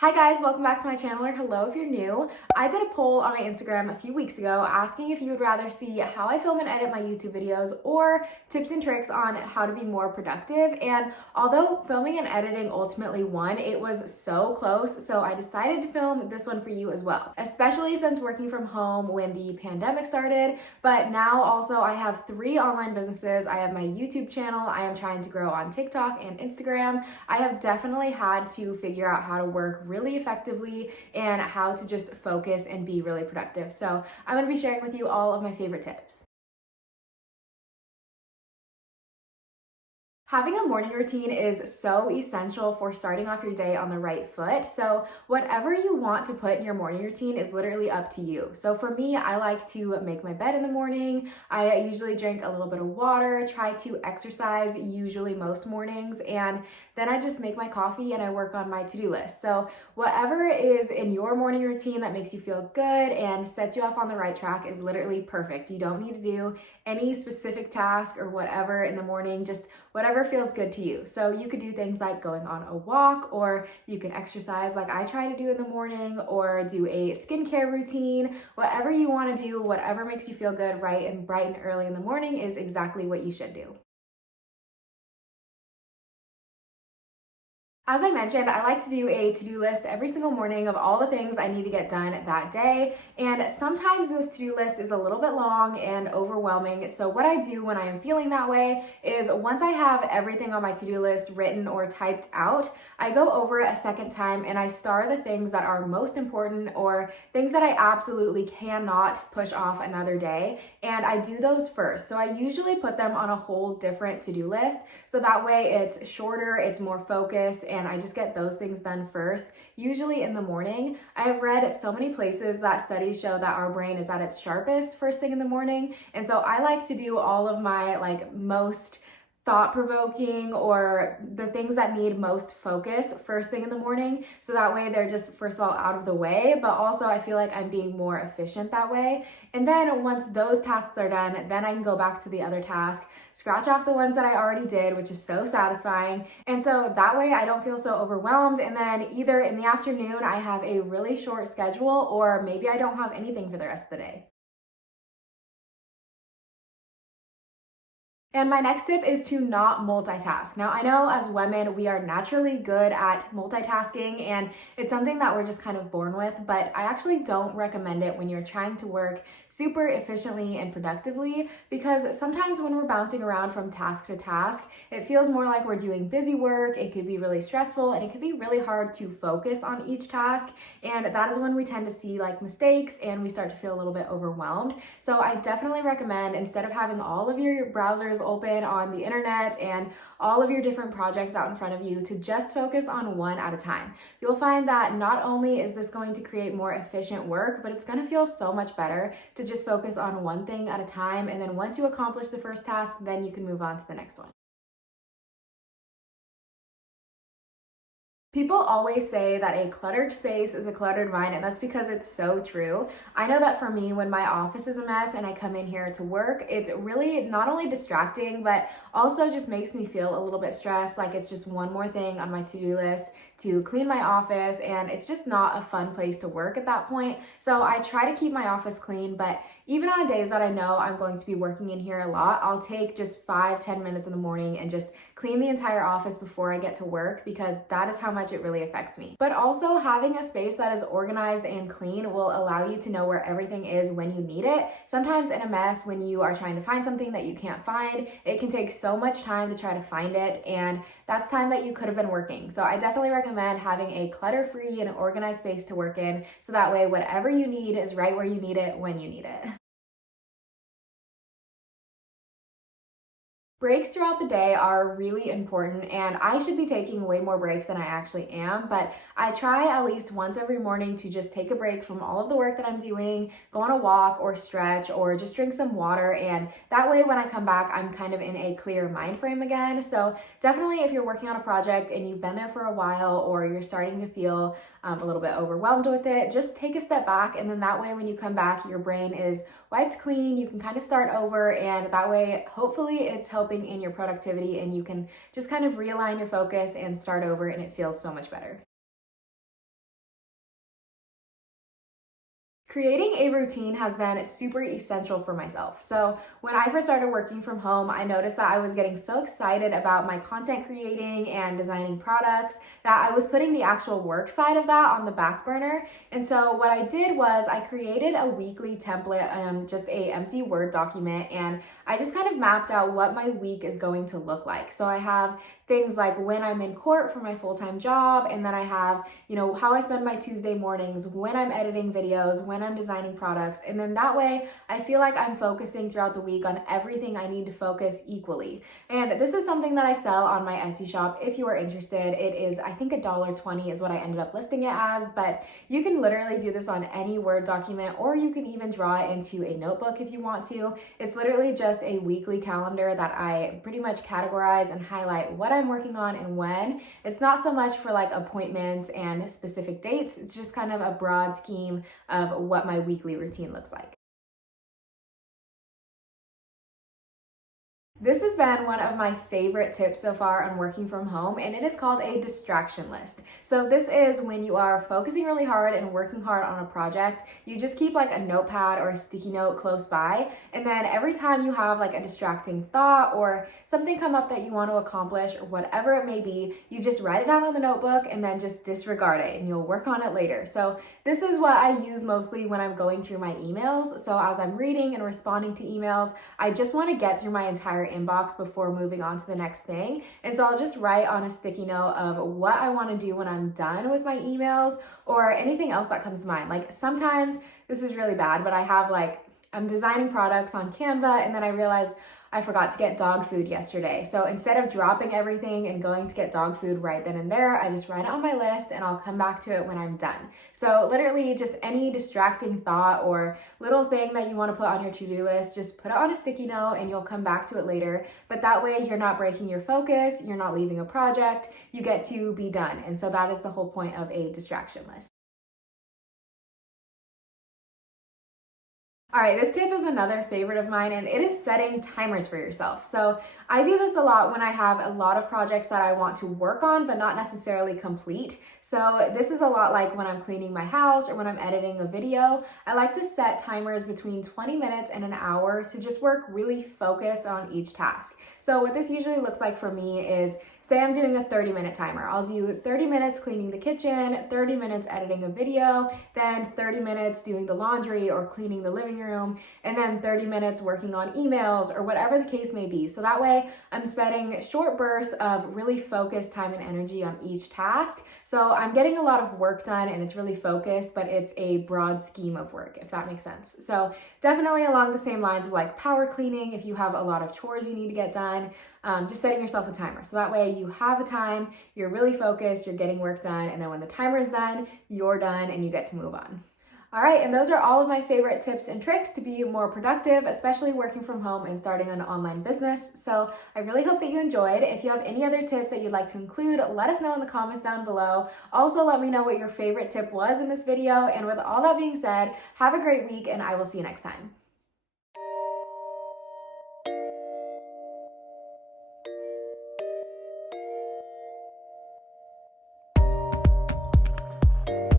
Hi guys, welcome back to my channel, or hello if you're new. I did a poll on my Instagram a few weeks ago asking if you would rather see how I film and edit my YouTube videos or tips and tricks on how to be more productive. And although filming and editing ultimately won, it was so close, so I decided to film this one for you as well, especially since working from home when the pandemic started. But now also I have 3 online businesses. I have my YouTube channel. I am trying to grow on TikTok and Instagram. I have definitely had to figure out how to work really effectively and how to just focus and be really productive. So I'm going to be sharing with you all of my favorite tips. Having a morning routine is so essential for starting off your day on the right foot. So whatever you want to put in your morning routine is literally up to you. So for me, I like to make my bed in the morning. I usually drink a little bit of water, try to exercise usually most mornings, and then I just make my coffee and I work on my to-do list. So whatever is in your morning routine that makes you feel good and sets you off on the right track is literally perfect. You don't need to do any specific task or whatever in the morning, just whatever feels good to you. So you could do things like going on a walk, or you can exercise like I try to do in the morning, or do a skincare routine. Whatever you want to do, whatever makes you feel good right and bright and early in the morning is exactly what you should do. As I mentioned, I like to do a to-do list every single morning of all the things I need to get done that day. And sometimes this to-do list is a little bit long and overwhelming. So what I do when I am feeling that way is once I have everything on my to-do list written or typed out, I go over it a second time and I star the things that are most important or things that I absolutely cannot push off another day. And I do those first. So I usually put them on a whole different to-do list. So that way it's shorter, it's more focused, and I just get those things done first, usually in the morning. I have read so many places that studies show that our brain is at its sharpest first thing in the morning. And so I like to do all of my most thought-provoking or the things that need most focus first thing in the morning. So that way they're just, first of all, out of the way, but also I feel like I'm being more efficient that way. And then once those tasks are done, then I can go back to the other task, scratch off the ones that I already did, which is so satisfying. And so that way I don't feel so overwhelmed. And then either in the afternoon, I have a really short schedule, or maybe I don't have anything for the rest of the day. And my next tip is to not multitask. Now, I know as women, we are naturally good at multitasking, and it's something that we're just kind of born with, but I actually don't recommend it when you're trying to work super efficiently and productively, because sometimes when we're bouncing around from task to task, it feels more like we're doing busy work. It could be really stressful, and it could be really hard to focus on each task. And that is when we tend to see mistakes and we start to feel a little bit overwhelmed. So I definitely recommend, instead of having all of your browsers open on the internet and all of your different projects out in front of you, to just focus on one at a time. You'll find that not only is this going to create more efficient work, but it's going to feel so much better to just focus on one thing at a time. And then once you accomplish the first task, then you can move on to the next one. People always say that a cluttered space is a cluttered mind, and that's because it's so true. I know that for me, when my office is a mess and I come in here to work, it's really not only distracting, but also just makes me feel a little bit stressed, like it's just one more thing on my to-do list to clean my office, and it's just not a fun place to work at that point. So I try to keep my office clean, but even on days that I know I'm going to be working in here a lot, I'll take just 5-10 minutes in the morning and just clean the entire office before I get to work, because that is how much it really affects me. But also, having a space that is organized and clean will allow you to know where everything is when you need it. Sometimes in a mess, when you are trying to find something that you can't find, it can take so much time to try to find it, and that's time that you could have been working. So I definitely recommend having a clutter-free and organized space to work in, so that way whatever you need is right where you need it when you need it. Breaks throughout the day are really important, and I should be taking way more breaks than I actually am, but I try at least once every morning to just take a break from all of the work that I'm doing, go on a walk or stretch or just drink some water, and that way when I come back, I'm kind of in a clear mind frame again. So definitely, if you're working on a project and you've been there for a while, or you're starting to feel a little bit overwhelmed with it, just take a step back, and then that way when you come back, your brain is wiped clean, you can kind of start over, and that way hopefully it's helping in your productivity, and you can just kind of realign your focus and start over, and it feels so much better. Creating a routine has been super essential for myself. So when I first started working from home, I noticed that I was getting so excited about my content creating and designing products that I was putting the actual work side of that on the back burner. And so what I did was I created a weekly template, just a empty Word document, and I just kind of mapped out what my week is going to look like. So I have things like when I'm in court for my full-time job, and then I have, how I spend my Tuesday mornings, when I'm editing videos, when I'm designing products, and then that way I feel like I'm focusing throughout the week on everything I need to focus equally. And this is something that I sell on my Etsy shop if you are interested. It is, I think, $1.20 is what I ended up listing it as, but you can literally do this on any Word document, or you can even draw it into a notebook if you want to. It's literally just a weekly calendar that I pretty much categorize and highlight what I'm working on and when. It's not so much for like appointments and specific dates. It's just kind of a broad scheme of what my weekly routine looks like. This has been one of my favorite tips so far on working from home, and it is called a distraction list. So this is when you are focusing really hard and working hard on a project, you just keep like a notepad or a sticky note close by, and then every time you have like a distracting thought or something come up that you want to accomplish or whatever it may be, you just write it down on the notebook and then just disregard it, and you'll work on it later. So this is what I use mostly when I'm going through my emails. So as I'm reading and responding to emails, I just want to get through my entire inbox before moving on to the next thing. And so I'll just write on a sticky note of what I want to do when I'm done with my emails or anything else that comes to mind. Like sometimes this is really bad, but I'm designing products on Canva, and then I realize I forgot to get dog food yesterday. So instead of dropping everything and going to get dog food right then and there, I just write it on my list and I'll come back to it when I'm done. So literally just any distracting thought or little thing that you want to put on your to-do list, just put it on a sticky note and you'll come back to it later. But that way you're not breaking your focus, you're not leaving a project, you get to be done. And so that is the whole point of a distraction list. All right, this tip is another favorite of mine, and it is setting timers for yourself. So I do this a lot when I have a lot of projects that I want to work on, but not necessarily complete. So this is a lot like when I'm cleaning my house or when I'm editing a video. I like to set timers between 20 minutes and an hour to just work really focused on each task. So what this usually looks like for me is, say I'm doing a 30-minute timer. I'll do 30 minutes cleaning the kitchen, 30 minutes editing a video, then 30 minutes doing the laundry or cleaning the living room, and then 30 minutes working on emails or whatever the case may be. So that way I'm spending short bursts of really focused time and energy on each task. So I'm getting a lot of work done and it's really focused, but it's a broad scheme of work, if that makes sense. So definitely along the same lines of like power cleaning, if you have a lot of chores you need to get done, just setting yourself a timer. So that way you have a time, you're really focused, you're getting work done, and then when the timer is done, you're done and you get to move on. All right, and those are all of my favorite tips and tricks to be more productive, especially working from home and starting an online business. So I really hope that you enjoyed. If you have any other tips that you'd like to include, let us know in the comments down below. Also, let me know what your favorite tip was in this video. And with all that being said, have a great week and I will see you next time.